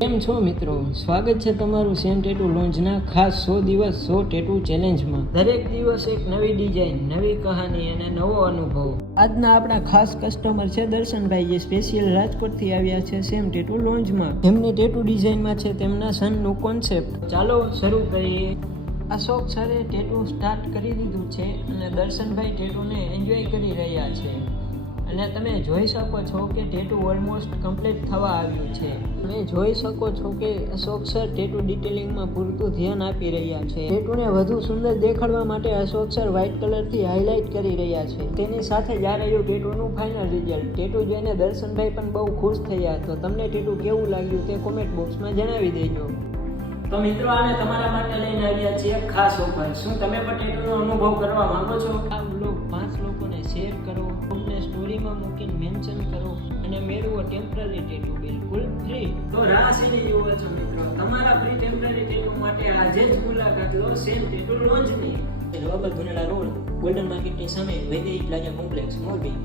કેમ છો મિત્રો, સ્વાગત છે તમારું સેમ ટેટુ લોન્ચના ખાસ 100 દિવસ 100 ટેટુ ચેલેન્જમાં। દરેક દિવસ એક નવી ડિઝાઇન, નવી કહાની અને નવો અનુભવ। આજના આપણા ખાસ કસ્ટમર છે દર્શનભાઈ, જે સ્પેશિયલ રાજકોટથી આવ્યા છે સેમ ટેટુ લોન્ચમાં। એમની ટેટુ ડિઝાઇનમાં છે તેમના સનનું કોન્સેપ્ટ। ચાલો શરૂ કરીએ। અશોક સરે ટેટુ સ્ટાર્ટ કરી દીધું છે અને દર્શનભાઈ ટેટુને એન્જોય કરી રહ્યા છે અને તમે જોઈ શકો છો કે ટેટુ ઓલમોસ્ટ કમ્પ્લીટ થવા આવ્યું છે। તમે જોઈ શકો છો કે અશોક સર ટેટુ ડિટેલિંગમાં પૂરતું ધ્યાન આપી રહ્યા છે। ટેટુને વધુ સુંદર દેખાડવા માટે અશોક સર વ્હાઇટ કલરથી હાઇલાઇટ કરી રહ્યા છે। તેની સાથે જ આ રહ્યું ટેટુનું ફાઇનલ રિઝલ્ટ। ટેટુ જોઈને દર્શનભાઈ પણ બહુ ખુશ થયા। તો તમને ટેટુ કેવું લાગ્યું તે કોમેન્ટ બોક્સમાં જણાવી દેજો। તો મિત્રો, આને તમારા માટે લઈને આવ્યા છીએ ખાસ ઓફર। શું તમે પણ ટેટુનો અનુભવ કરવા માંગો છો? આ બ્લોગ 5 લોકોને શેર કરો, અમને સ્ટોરીમાં મૂકીને મેન્શન કરો અને મેળવો ટેમ્પરરી ટેટુ બિલકુલ ફ્રી। તો રાહ શેની જુઓ છો મિત્રો? તમારા ફ્રી ટેમ્પરરી ટેટુ માટે આજે જ મુલાકાત લો સેમ ટેટુ લોન્ચની। ગ્લોબલ ધુનેડા રોડ, ગોલ્ડન માર્કેટની સામે વૈદેહી પ્લાઝા કોમ્પ્લેક્સ, મોરબી।